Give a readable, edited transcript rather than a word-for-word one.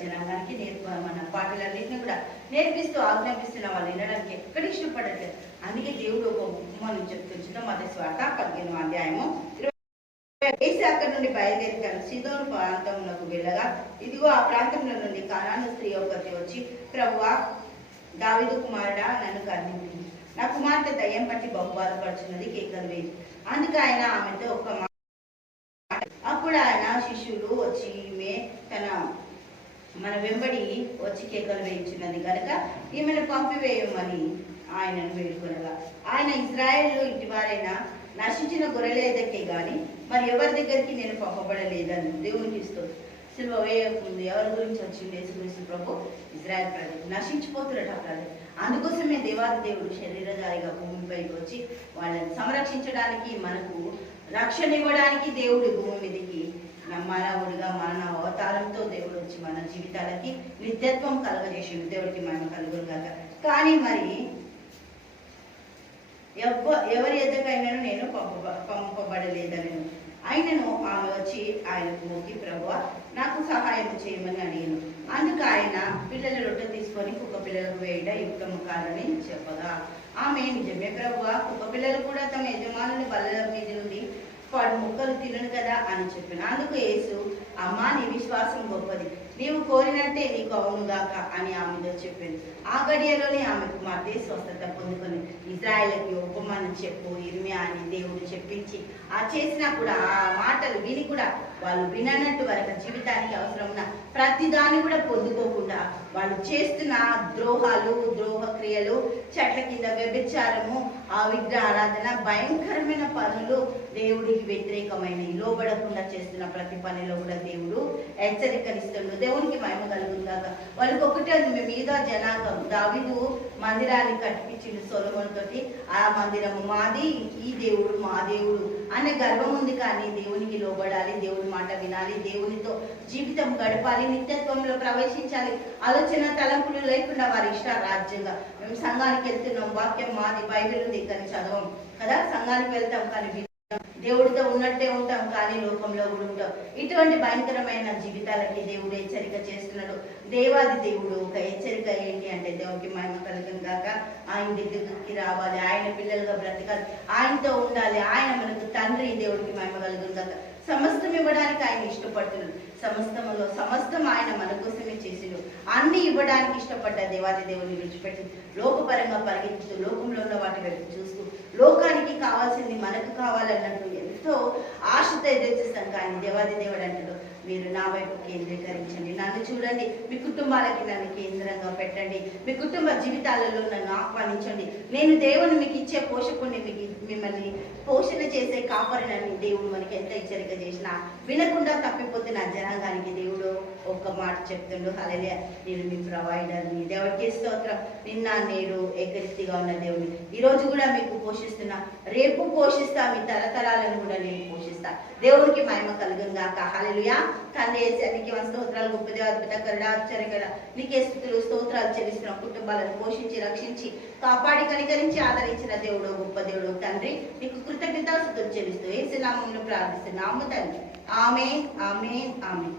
జనాంగానికి మన పాటలన్నింటినీ కూడా నేర్పిస్తూ ఆజ్ఞాపిస్తున్న వాళ్ళు వినడానికి ఎక్కడ ఇష్టపడట్లేదు. అందుకే దేవుడు ఒక ఉపమానం చెప్తుంచిన మొదటి స్వార్థ 15వ అధ్యాయము అక్కడి నుండి బయలుదేరి సీదోను ప్రాంతంలోకి వెళ్ళగా, ఇదిగో ఆ ప్రాంతంలో నుండి కానాను స్త్రీ ఒకటి వచ్చి, ప్రభువా, దావీదు కుమారుడా, నన్ను కరుణించు, నా కుమార్తె దయ్యం పట్టి బహు బాధపడుచున్నది, కేకలు వేసి. అందుకు ఆయన ఆమెతో ఒక మాట. అప్పుడు ఆయన శిష్యులు వచ్చి, ఈమె మన వెంబడి వచ్చి కేకలు వేయించున్నది కనుక ఈమెను పంపివేయమని ఆయనను వేడుకొనగా, ఆయన ఇజ్రాయేలు ఇంటివారైనా నశించిన గొర్రెల దగ్గరికి గాని మరి ఎవరి దగ్గరికి నేను పంపబడలేదని దేవునికి ఇస్తుంది. సిలువ వేయకముందు ఎవరి గురించి వచ్చింది? యేసుక్రీస్తు ప్రభు ఇజ్రాయేల్ ప్రజలు నశించిపోతున్నట్టు ఆ ప్రజలు. అందుకోసమే దేవాది దేవుడు శరీరధారిగా భూమిపైకి వచ్చి వాళ్ళని సంరక్షించడానికి, మనకు రక్షణ ఇవ్వడానికి దేవుడు భూమి మీదకి మానవుడిగా మానవ అవతారంతో దేవుడు వచ్చి మన జీవితాలకి నిత్యత్వం కలగజేసిండు. దేవుడికి మనం కలుగురు కాక. కానీ మరి ఎవరి ఎద్దకైనా నేను పంపబడలేదని ఆయనను ఆమె వచ్చి ఆయనకు మోకి, ప్రభువా, నాకు సహాయం చేయమని అడిగాను. అందుకు ఆయన పిల్లల రొట్టె తీసుకొని కుక్క పిల్లలకు వేయట యుక్తము కాదని చెప్పగా, ఆమె నిజమే ప్రభువా, కుక్క పిల్లలు కూడా తమ యజమానుని బల్ల మీద నుండి వాడు ముక్కలు తినను కదా అని చెప్పాను. అందుకు యేసు, అమ్మా, నీ విశ్వాసం గొప్పది, నీవు కోరినట్టే నీకు అవునుగాక అని ఆమెతో చెప్పింది. ఆ గడియలోనే ఆమె కుమార్తె స్వస్థత పొందుకొని, ఇజ్రాయేలుకి ఉపమానం చెప్పు ఇర్మియా అని దేవుడు చెప్పించి ఆ చేసినప్పుడు ఆ మాటలు విని కూడా వాళ్ళు వినన్నట్టు వారి జీవితానికి అవసరమైన ప్రతి దాన్ని కూడా పొందుకోకుండా వాళ్ళు చేస్తున్న ద్రోహాలు, ద్రోహ క్రియలు, చెట్ల కింద వ్యభిచారము, ఆ విగ్రహ ఆరాధన, భయంకరమైన పనులు, దేవుడికి వ్యతిరేకమైన లోబడకుండా చేస్తున్న ప్రతి పనిలో కూడా దేవుడు హెచ్చరికనిస్తున్నాడు. దేవునికి మహిమ కలుగుతుందాక. వాళ్ళకి ఒకటే మీ మీద జనాంగం, దావీదు మందిరాన్ని కట్టించిండు సొలొమోను తోటి. ఆ మందిరము మాది, ఈ దేవుడు మా దేవుడు అనే గర్వం ఉంది. కానీ దేవునికి లోబడాలి, దేవుడి మాట వినాలి, దేవునితో జీవితం గడపాలి, నిత్యత్వంలో ప్రవేశించాలి. ఆలోచన తలంపులు లేకుండా వారి ఇష్ట రాజ్యంగా. మేము సంఘానికి వెళ్తున్నాం, వాక్యం మాది, బైబిల్ ఉంది కానీ చదవం కదా, సంఘానికి వెళ్తాం కానీ దేవుడితో ఉన్నట్టే ఉంటాం కానీ లోకంలో కూడా ఉంటాం. ఇటువంటి భయంకరమైన జీవితాలకి దేవుడు హెచ్చరిక చేస్తున్నాడు. దేవాది దేవుడు ఒక హెచ్చరిక ఏంటి అంటే, దేవుడికి మహిమ కలుగును గాక, ఆయన దగ్గరికి రావాలి, ఆయన పిల్లలుగా బ్రతకాలి, ఆయనతో ఉండాలి, ఆయన మనకు తండ్రి. దేవుడికి మహిమ కలుగును గాక. సమస్తం ఇవ్వడానికి ఆయన ఇష్టపడుతున్నాడు. సమస్తం ఆయన మన కోసమే చేసిండు. అన్ని ఇవ్వడానికి ఇష్టపడ్డ దేవాది దేవుని విడిచిపెట్టి లోకపరంగా పరిగెత్తుతూ లోకంలో ఉన్న వాటి వైపు చూస్తూ లోకానికి కావాల్సింది మనకు కావాలన్నట్టు ఎంతో ఆశతో ఎదురుచేస్తాం. కానీ దేవాది దేవుడు అంటాడు, మీరు నా వైపు కేంద్రీకరించండి, నన్ను చూడండి, మీ కుటుంబాలకి నన్ను కేంద్రంగా పెట్టండి, మీ కుటుంబ జీవితాలలో నన్ను ఆహ్వానించండి. నేను దేవుని మీకు ఇచ్చే పోషకుని, మిమ్మల్ని పోషణ చేసే కాపరినని దేవుడు మనకి ఎంత హెచ్చరిక చేసినా వినకుండా తప్పిపోతే నా జనాంగానికి దేవుడు ఒక్క మాట చెప్తుండు, హల్లెలూయా, నేను మీ ప్రొవైడర్ని. దేవుడికి స్తోత్రం. నిన్న నేడు ఏకరీతిగా ఉన్న దేవుని ఈరోజు కూడా మీకు పోషిస్తున్నా, రేపు పోషిస్తా, మీ తరతరాలను కూడా నేను పోషిస్తా. దేవుడికి మహిమ కలుగును గాక. హల్లెలూయా. తండ్రి నీకే స్తోత్రాలు, గొప్ప దేవ, అద్భుత కరుణ, ఆశ్చర్యకర, నీకే స్తుతులు స్తోత్రాలు చెల్లిస్తున్న కుటుంబాలను పోషించి రక్షించి కాపాడి కనికరించి ఆదరించిన దేవుడు, గొప్ప దేవుడు తండ్రి, నీకు కృతజ్ఞతాస్తుతులు చెల్లిస్తూ యేసు నామములో ప్రార్థిస్తున్నాము తండ్రి. ఆమేన్, ఆమేన్, ఆమేన్.